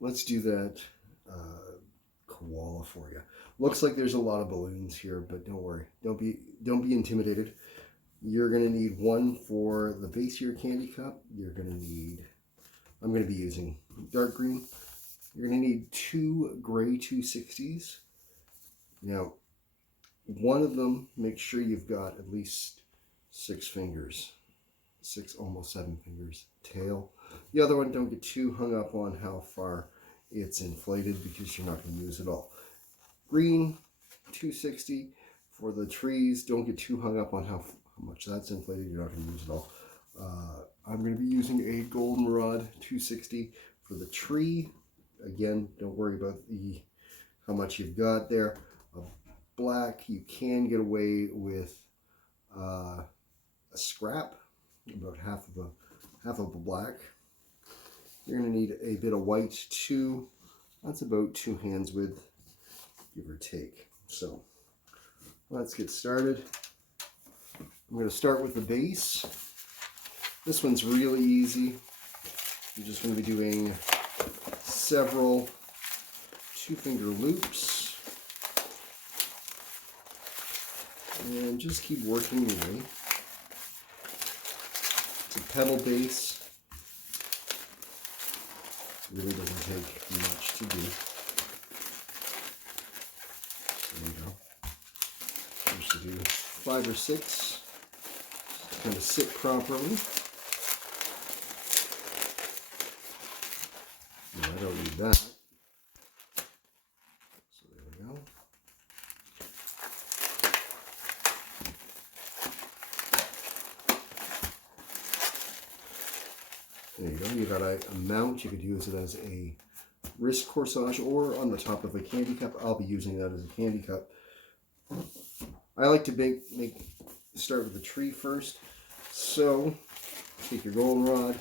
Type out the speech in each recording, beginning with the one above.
let's do that koala for you. Looks like there's a lot of balloons here, but don't worry. Don't be intimidated. You're gonna need one for the base of your candy cup. You're gonna need, I'm gonna be using dark green. You're gonna need 2 gray 260s. Now, one of them, make sure you've got at least 6 fingers. 6, almost 7 fingers tail. The other one, don't get too hung up on how far it's inflated because you're not going to use it all. Green 260 for the trees. Don't get too hung up on how much that's inflated. You're not going to use it all. I'm going to be using a goldenrod 260 for the tree. Again, don't worry about how much you've got there. Black, you can get away with a scrap, about half of a black. You're going to need a bit of white too. That's about 2 hands width, give or take. So let's get started. I'm going to start with the base. This one's really easy. I'm just going to be doing several 2-finger loops. And just keep working away. It's a pedal base. Really doesn't take much to do. There you go. Just to do 5 or 6. Just to kind of sit properly. No, I don't need that. So there we go. There you go. You got a mount. You could use it as a wrist corsage or on the top of a candy cup. I'll be using that as a candy cup. I like to start with the tree first. So take your goldenrod,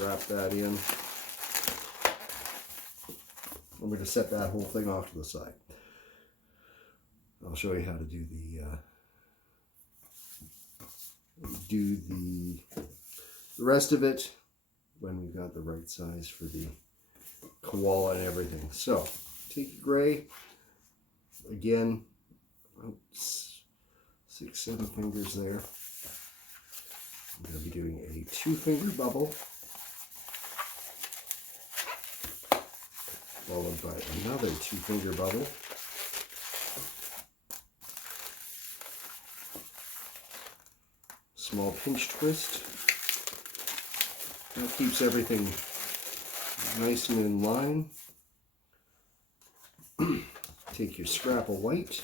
wrap that in. I'm going to set that whole thing off to the side. I'll show you how to do the rest of it when we've got the right size for the koala and everything. So take your gray, again, about 6, 7 fingers there. I'm going to be doing a 2-finger bubble, followed by another 2-finger bubble. Small pinch twist. That keeps everything nice and in line. Take your scrap of white.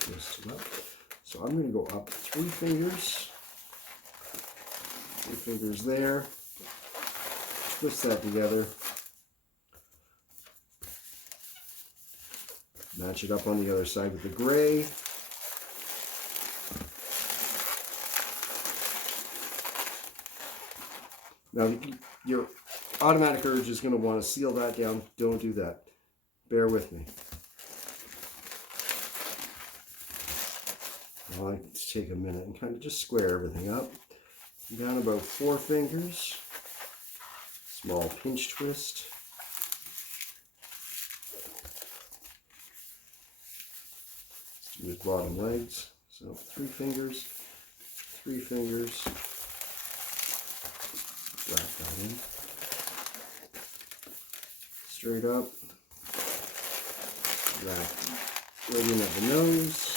Twist it up. So I'm going to go up 3 fingers. 3 fingers there. Twist that together. Match it up on the other side with the gray. Now, your automatic urge is going to want to seal that down. Don't do that. Bear with me. I like to take a minute and kind of just square everything up. Down about 4 fingers. Small pinch twist. Let's do his bottom legs. So 3 fingers, 3 fingers. Wrap that in. Straight up. Wrap right in at the nose.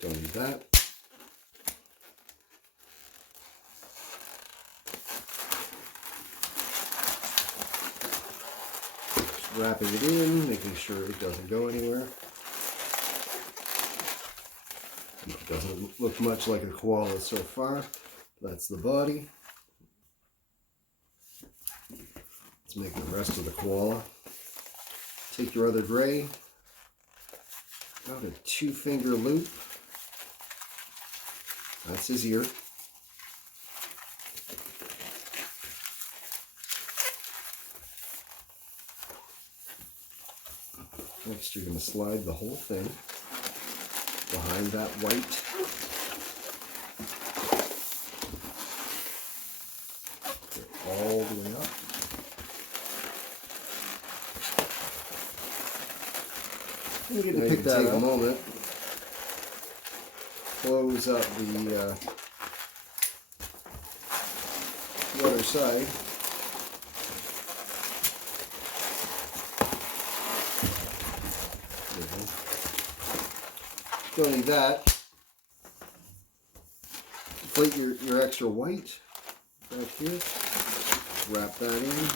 Don't need that. Just wrapping it in, making sure it doesn't go anywhere. It doesn't look much like a koala so far. That's the body. Let's make the rest of the koala. Take your other gray. Got a 2-finger loop. That's his ear. Next, you're going to slide the whole thing behind that white. Get all the way up. You get to pick that up. A moment. Close up the other side. Don't need that. Plate your extra white back here. Wrap that in.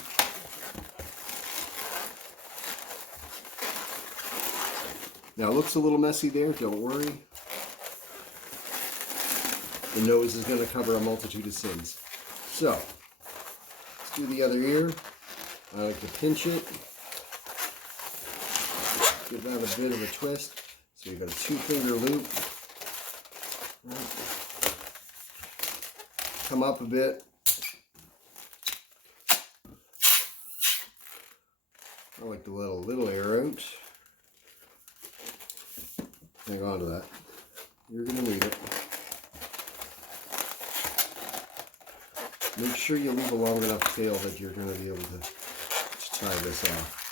Now it looks a little messy there, don't worry. The nose is going to cover a multitude of sins. So, let's do the other ear. I like to pinch it. Give that a bit of a twist. So you've got a 2-finger loop. Come up a bit. I like to let a little air out. Hang on to that. You're going to need it. Make sure you leave a long enough tail that you're going to be able to tie this off.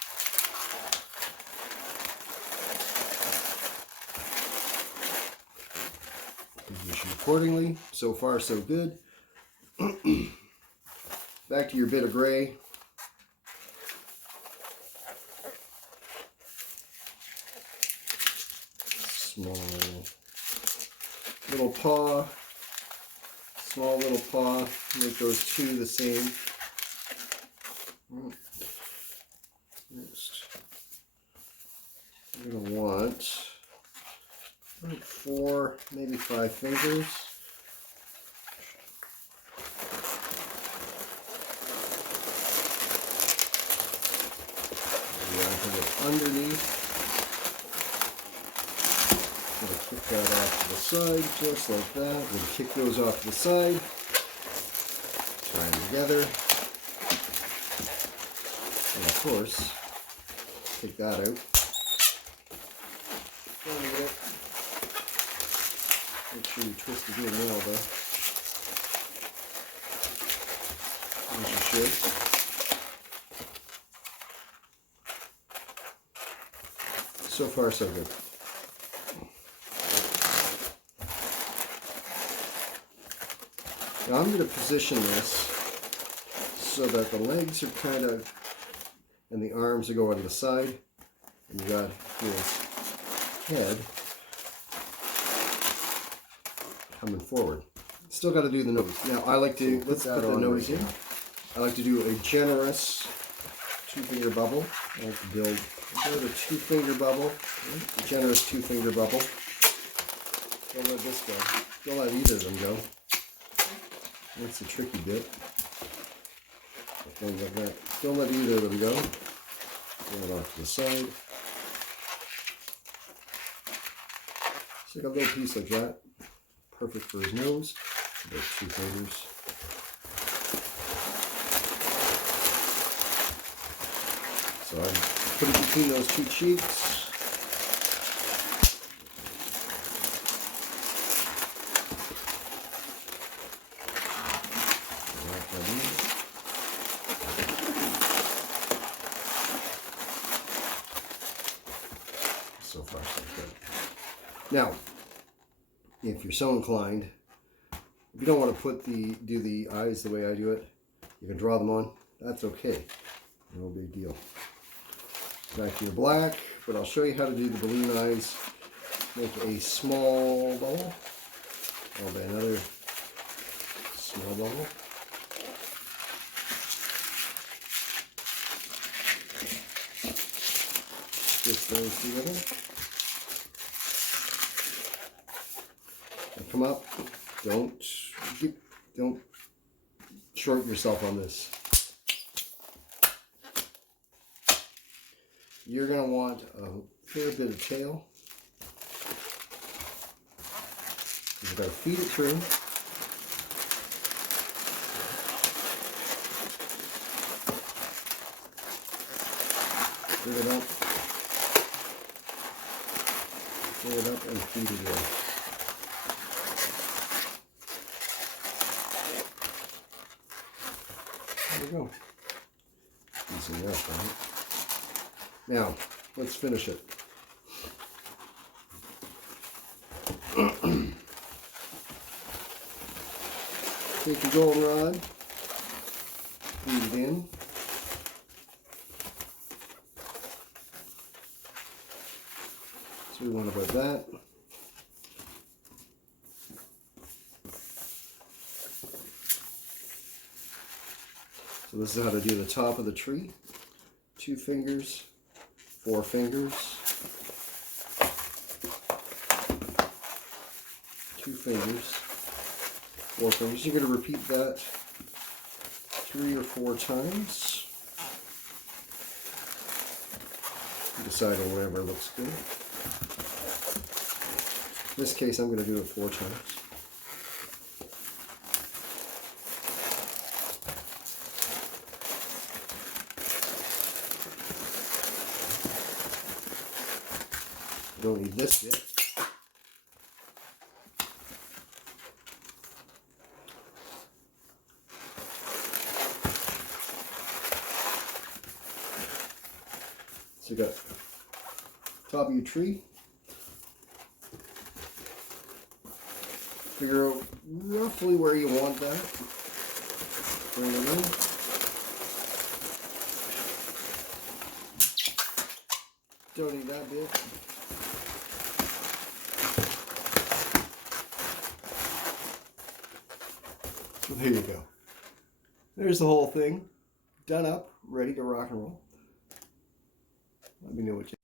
Position accordingly. So far, so good. Back to your bit of gray. Small little paw. Small little paw. Make those two the same. Next, you're going to want 4, maybe 5 fingers. Underneath. I'm going to kick that off to the side, just like that. We're going to kick those off to the side. Tie them together. And of course, take that out. Make sure you twist it in well though. As you should. So far, so good. Now I'm going to position this so that the legs are kind of, and the arms are going to the side, and you got his head coming forward. Still got to do the nose. Now I like to, let's put the nose in. I like to do a generous 2-finger bubble. I like to build about a 2-finger bubble, a generous 2-finger bubble. Don't let this go. Don't let either of them go. That's the tricky bit. Don't let either of them go. Pull it off to the side. Just like a little piece like that. Perfect for his nose. About 2 fingers. So I put it between those 2 cheeks. So far, so good. Now, if you're so inclined, if you don't want to do the eyes the way I do it, you can draw them on. That's okay. No big deal. Back to your black, but I'll show you how to do the balloon eyes. Make a small bubble. I'll add another small bubble. Twist those together. And come up. Don't short yourself on this. You're going to want a fair bit of tail. You've got to feed it through. Bring it up. Pull it up and feed it in. There we go. Easy enough, right? Now, let's finish it. Take your goldenrod, feed it in. So we want about that. So this is how to do the top of the tree. 2 fingers, 4 fingers, 2 fingers, 4 fingers. You're going to repeat that 3 or 4 times. Decide on whatever looks good. In this case, I'm going to do it 4 times. Don't need this yet. So you got top of your tree. Figure out roughly where you want that. Bring it in. Don't need that bit. So there you go. There's the whole thing. Done up, ready to rock and roll. Let me know what you